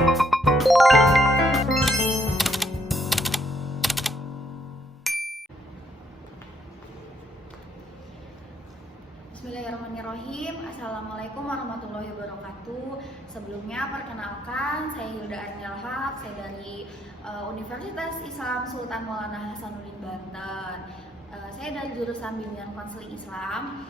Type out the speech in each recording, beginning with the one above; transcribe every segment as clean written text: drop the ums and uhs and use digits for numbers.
Bismillahirrahmanirrahim. Assalamualaikum warahmatullahi wabarakatuh. Sebelumnya perkenalkan, saya Hilda Arnialhaq, saya dari Universitas Islam Sultan Maulana Hasanuddin Banten. Saya dari jurusan Bimbingan Konseling Islam.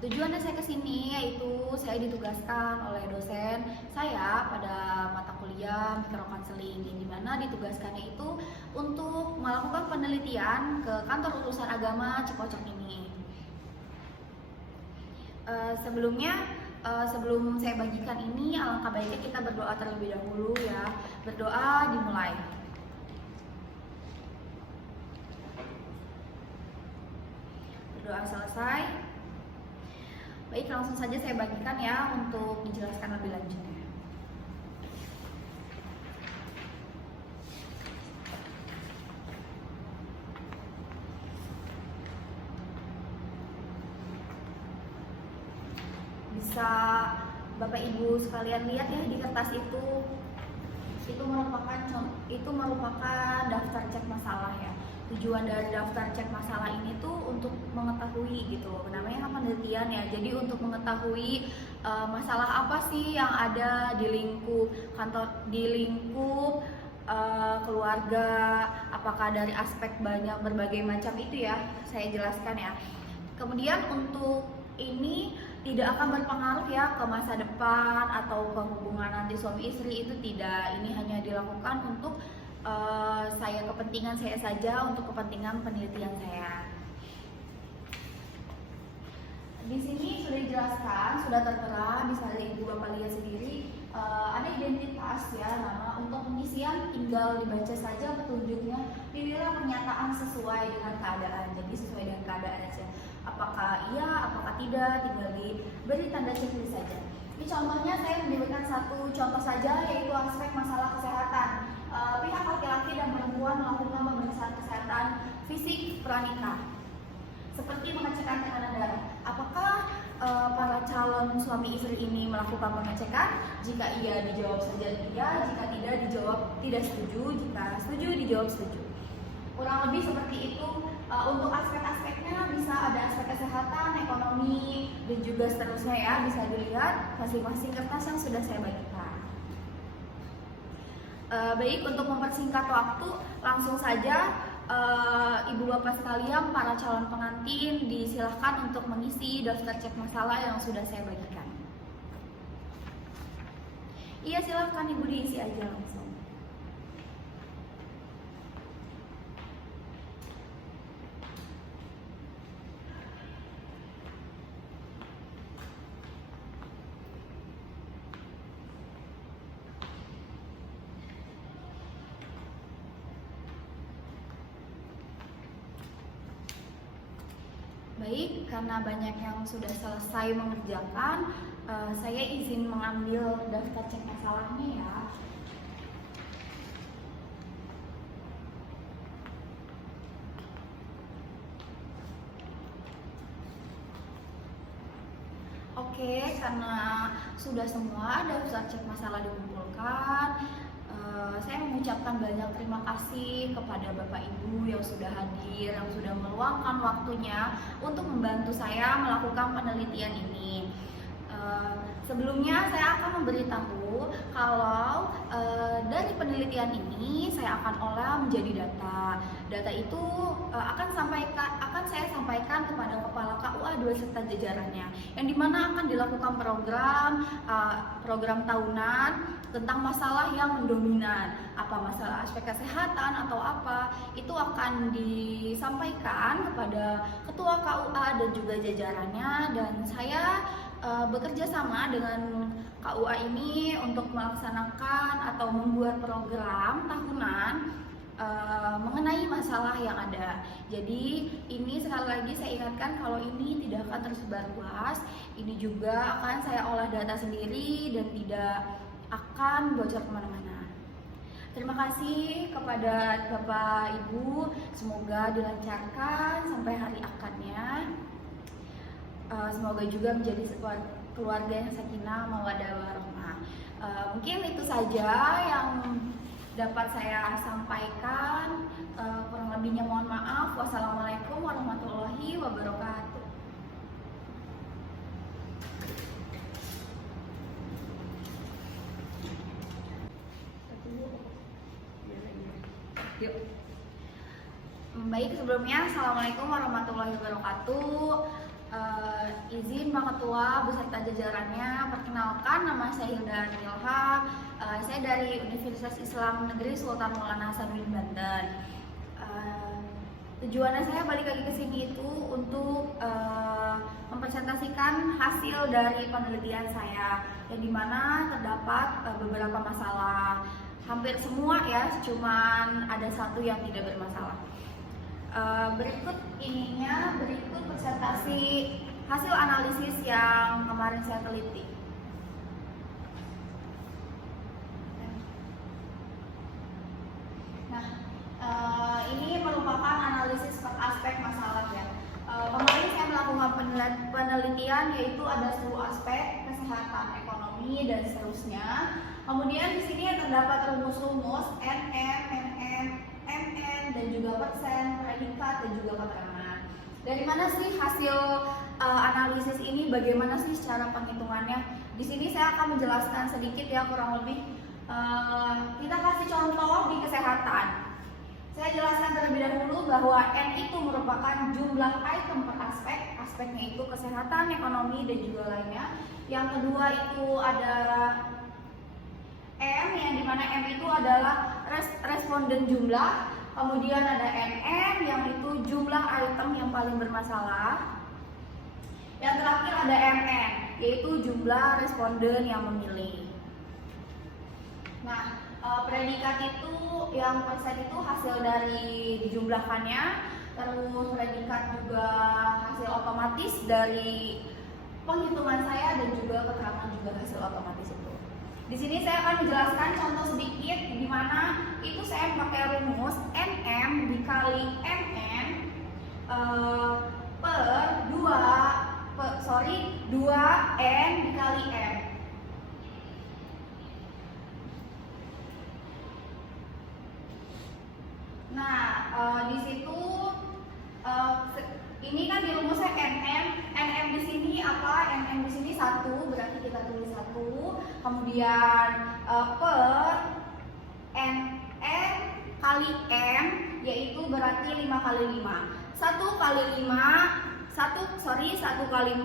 Tujuannya saya kesini yaitu saya ditugaskan oleh dosen saya pada mata kuliah mikrokonseling, yang dimana ditugaskannya itu untuk melakukan penelitian ke kantor urusan agama Cikocok ini. Sebelum saya bagikan ini, alangkah baiknya kita berdoa terlebih dahulu ya. Berdoa dimulai. Berdoa selesai. Baik, langsung saja saya bagikan ya untuk dijelaskan lebih lanjut. Bisa Bapak Ibu sekalian lihat ya di kertas itu merupakan daftar cek masalah ya. Tujuan dari daftar cek masalah ini tuh untuk mengetahui gitu, namanya kan penelitian ya. Jadi untuk mengetahui masalah apa sih yang ada di lingkup kantor, di lingkup keluarga, apakah dari aspek berbagai macam itu ya, saya jelaskan ya. Kemudian untuk ini tidak akan berpengaruh ya ke masa depan atau ke hubungan nanti suami istri, itu tidak. Ini hanya dilakukan untuk kepentingan saya saja, untuk kepentingan penelitian saya. Di sini sudah dijelaskan, sudah tertera, bisa Ibu Bapak lihat sendiri, ada identitas ya, nama. Untuk pengisian tinggal dibaca saja petunjuknya, pilihlah pernyataan sesuai dengan keadaan. Jadi sesuai dengan keadaan saja. Apakah iya, apakah tidak, tinggal diberi tanda checklist saja. Ini contohnya saya memberikan satu contoh saja, yaitu aspek masalah kesehatan. Pihak laki-laki dan perempuan melakukan pemeriksaan kesehatan fisik pranikah, seperti pengecekan tekanan darah. Apakah para calon suami istri ini melakukan pengecekan? Jika iya, dijawab saja iya. Jika tidak, dijawab tidak setuju. Jika setuju, dijawab setuju. Kurang lebih seperti itu. Untuk aspek-aspeknya bisa ada aspek kesehatan, ekonomi, dan juga seterusnya ya. Bisa dilihat masing-masing kertas yang sudah saya bagikan. Baik, untuk mempersingkat waktu, langsung saja Ibu Bapak sekalian, para calon pengantin, disilahkan untuk mengisi daftar cek masalah yang sudah saya bagikan. Iya, silahkan Ibu diisi aja langsung. Baik, karena banyak yang sudah selesai mengerjakan, saya izin mengambil daftar cek masalahnya ya. Oke, karena sudah semua daftar cek masalah dikumpulkan, saya mengucapkan banyak terima kasih kepada Bapak Ibu yang sudah hadir, yang sudah meluangkan waktunya untuk membantu saya melakukan penelitian ini. Sebelumnya saya akan memberitahu kalau dari penelitian ini saya akan olah menjadi data. Data itu akan saya sampaikan kepada Kepala KUA 2 serta jajarannya, yang dimana akan dilakukan program tahunan tentang masalah yang mendominan, apa masalah aspek kesehatan atau apa, itu akan disampaikan kepada Ketua KUA dan juga jajarannya, dan saya bekerja sama dengan KUA ini untuk melaksanakan atau membuat program tahunan mengenai masalah yang ada. Jadi ini sekali lagi saya ingatkan kalau ini tidak akan tersebar luas. Ini juga akan saya olah data sendiri dan tidak akan bocor kemana-mana. Terima kasih kepada Bapak Ibu, semoga dilancarkan sampai hari akadnya. Semoga juga menjadi keluarga yang sakinah mawaddah warahmah. Mungkin itu saja yang dapat saya sampaikan. Kurang lebihnya mohon maaf. Wassalamualaikum warahmatullahi wabarakatuh. Yuk. Baik, sebelumnya Assalamualaikum warahmatullahi wabarakatuh. Izin Pak Ketua beserta jajarannya, perkenalkan nama saya Hilda Nilha. Saya dari Universitas Islam Negeri Sultan Maulana Hasanuddin Banten. Tujuannya saya balik lagi ke sini itu untuk mempresentasikan hasil dari penelitian saya, yang dimana terdapat beberapa masalah. Hampir semua ya, cuman ada satu yang tidak bermasalah. Berikut presentasi hasil analisis yang kemarin saya teliti. Nah, ini merupakan analisis per aspek masalah ya. Kemarin saya melakukan penelitian, yaitu ada 10 aspek: kesehatan, ekonomi, dan seterusnya. Kemudian di sini terdapat rumus-rumus NM, dan juga persen, predikat, dan juga keterangan. Dari mana sih hasil analisis ini? Bagaimana sih cara penghitungannya? Di sini saya akan menjelaskan sedikit ya, kurang lebih. Kita kasih contoh di kesehatan. Saya jelaskan terlebih dahulu bahwa N itu merupakan jumlah item per aspek. Aspeknya itu kesehatan, ekonomi, dan juga lainnya. Yang kedua itu ada M, yang dimana M itu adalah responden jumlah. Kemudian ada NN, yang itu jumlah item yang paling bermasalah. Yang terakhir ada MN, yaitu jumlah responden yang memilih. Nah, predikat itu, yang persen itu hasil dari dijumlahkannya. Terus predikat juga hasil otomatis dari penghitungan saya, dan juga keterangan juga hasil otomatis itu. Di sini saya akan menjelaskan contoh sedikit, di mana itu saya pakai rumus NM dikali MN per 2N dikali M. Nah, di situ ini kan di rumusnya NM di sini apa? NM di sini 1, berarti kita tulis 1. Kemudian per NN kali M, yaitu berarti 5 kali 5. 1 kali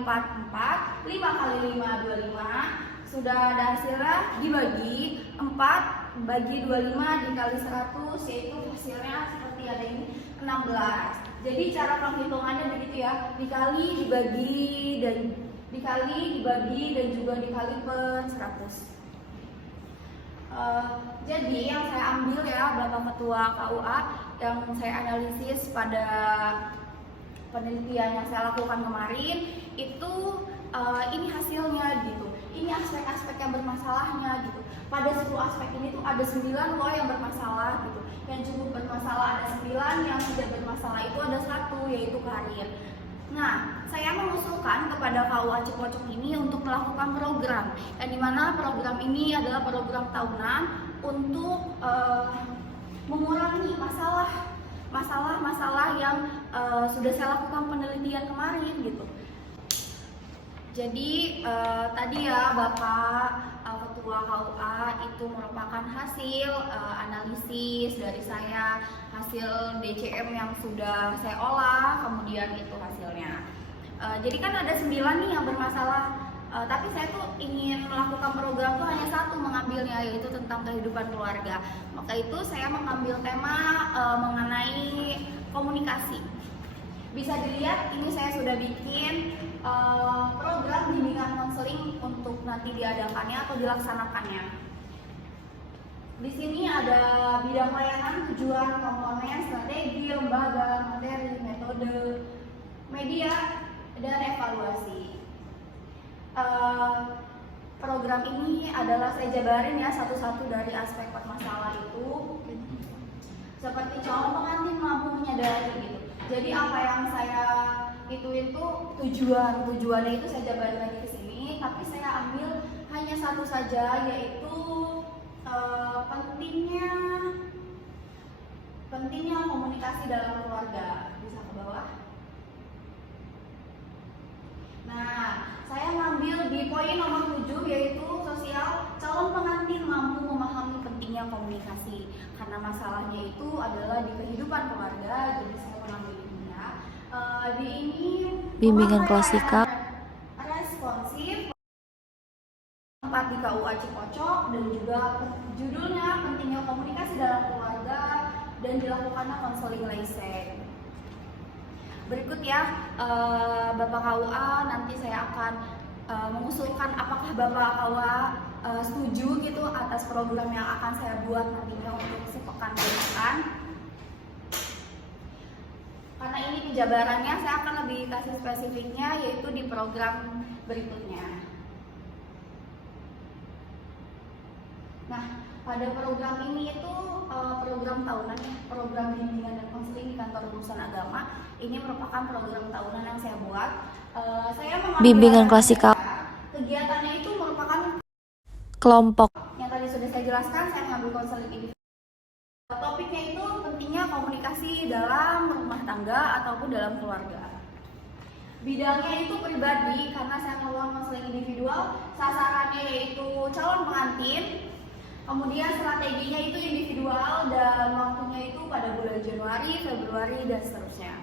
4, 4. 5 kali 5, 25. Sudah ada hasilnya, dibagi 4 bagi 25 dikali 100, yaitu hasilnya seperti ada ini, 16. Jadi cara penghitungannya begitu ya, dibagi dan juga dikali per 100. Jadi yang saya ambil ya, Bapak Ketua KUA, yang saya analisis pada penelitian yang saya lakukan kemarin itu, ini hasilnya gitu. Ini aspek-aspek yang bermasalahnya gitu. Pada 10 aspek ini tuh ada 9 loh yang bermasalah gitu. Yang cukup bermasalah ada 9, yang tidak bermasalah itu ada 1, yaitu karir. Nah, saya mengusulkan kepada KUA Cipocok ini untuk melakukan program, yang dimana program ini adalah program tahunan untuk mengurangi masalah yang sudah saya lakukan penelitian kemarin gitu. Jadi tadi ya Bapak Ketua KUA, itu merupakan hasil analisis dari saya, hasil DCM yang sudah saya olah, kemudian itu hasilnya. Jadi kan ada 9 nih yang bermasalah, tapi saya tuh ingin melakukan program tuh hanya 1 mengambilnya, yaitu tentang kehidupan keluarga. Maka itu saya mengambil tema mengenai komunikasi. Bisa dilihat ini saya sudah bikin program bimbingan konseling untuk nanti diadakannya atau dilaksanakannya. Di sini ada bidang layanan, tujuan, komponen, strategi, lembaga, materi, metode, media, dan evaluasi. Program ini adalah saya jabarin ya satu-satu dari aspek masalah itu. Seperti calon pengantin mampu menyadari gitu. Jadi apa yang saya itu tujuannya itu saya jabarin lagi ke sini, tapi saya ambil hanya hanya satu saja, yaitu pentingnya komunikasi dalam keluarga. Bisa ke bawah. Nah, saya ngambil di poin nomor 7, yaitu sosial. Calon pengantin mampu memahami pentingnya komunikasi karena masalahnya itu adalah di kehidupan keluarga. Jadi saya mengambil ini ya. Di ini Bimbingan klasikal responsif, tempat di KUA Cipocok, dan juga judulnya pentingnya komunikasi dalam keluarga dan dilakukannya konseling Leiseng. Berikut ya, Bapak KUA nanti saya akan mengusulkan apakah Bapak KUA setuju gitu atas program yang akan saya buat nantinya untuk sepekan ke depan. Karena ini penjabarannya saya akan lebih kasih spesifiknya, yaitu di program berikutnya. Nah, pada program ini itu program tahunan ya, program bimbingan dan konseling di kantor urusan agama. Ini merupakan program tahunan yang saya buat. Saya mengambil bimbingan klasikal kegiatannya itu merupakan kelompok yang tadi sudah saya jelaskan. Saya mengambil konseling individu. Topiknya itu pentingnya komunikasi dalam rumah tangga ataupun dalam keluarga. Bidangnya itu pribadi karena saya melakukan konseling individual. Sasarannya yaitu calon pengantin. Kemudian strateginya itu individual dan waktunya itu pada bulan Januari, Februari, dan seterusnya.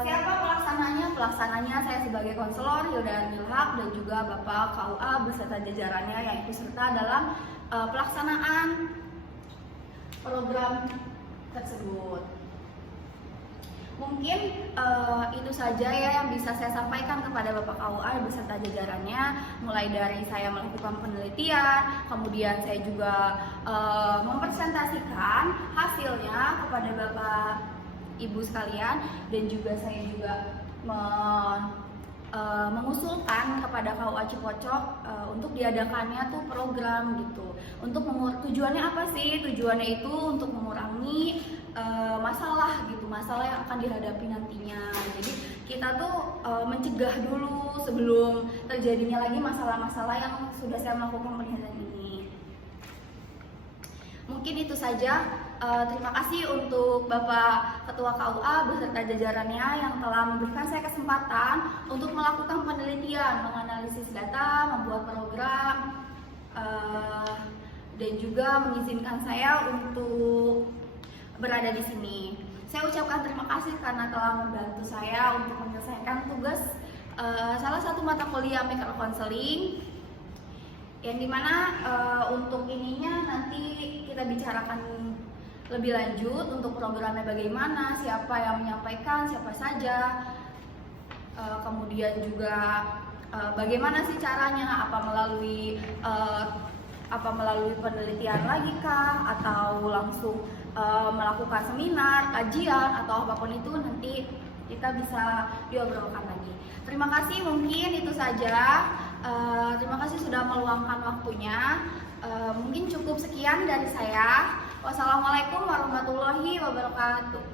Siapa pelaksananya? Pelaksananya saya sebagai konselor Hilda Nilhak dan juga Bapak KUA beserta jajarannya yang ikut serta dalam pelaksanaan program tersebut. Mungkin itu saja ya yang bisa saya sampaikan kepada Bapak KUA beserta jajarannya, mulai dari saya melakukan penelitian, kemudian saya juga mempresentasikan hasilnya kepada Bapak Ibu sekalian, dan juga saya juga mengusulkan kepada KUA Cipocok untuk diadakannya tuh program gitu. Untuk tujuannya apa sih? Tujuannya itu untuk mengurangi masalah gitu, masalah yang akan dihadapi nantinya. Jadi kita tuh mencegah dulu sebelum terjadinya lagi masalah-masalah yang sudah saya melakukan penelitian ini. Mungkin itu saja. Terima kasih untuk Bapak Ketua KUA beserta jajarannya yang telah memberikan saya kesempatan untuk melakukan penelitian, menganalisis data, membuat program, dan juga mengizinkan saya untuk berada di sini. Saya ucapkan terima kasih karena telah membantu saya untuk menyelesaikan tugas salah satu mata kuliah micro counseling, yang dimana untuk ininya nanti kita bicarakan lebih lanjut untuk programnya bagaimana, siapa yang menyampaikan, siapa saja, kemudian juga bagaimana sih caranya, apa melalui penelitian lagi kah, atau langsung melakukan seminar, kajian, atau apapun itu nanti kita bisa diobrolkan lagi. Terima kasih, mungkin itu saja. Terima kasih sudah meluangkan waktunya. Mungkin cukup sekian dari saya. Wassalamualaikum warahmatullahi wabarakatuh.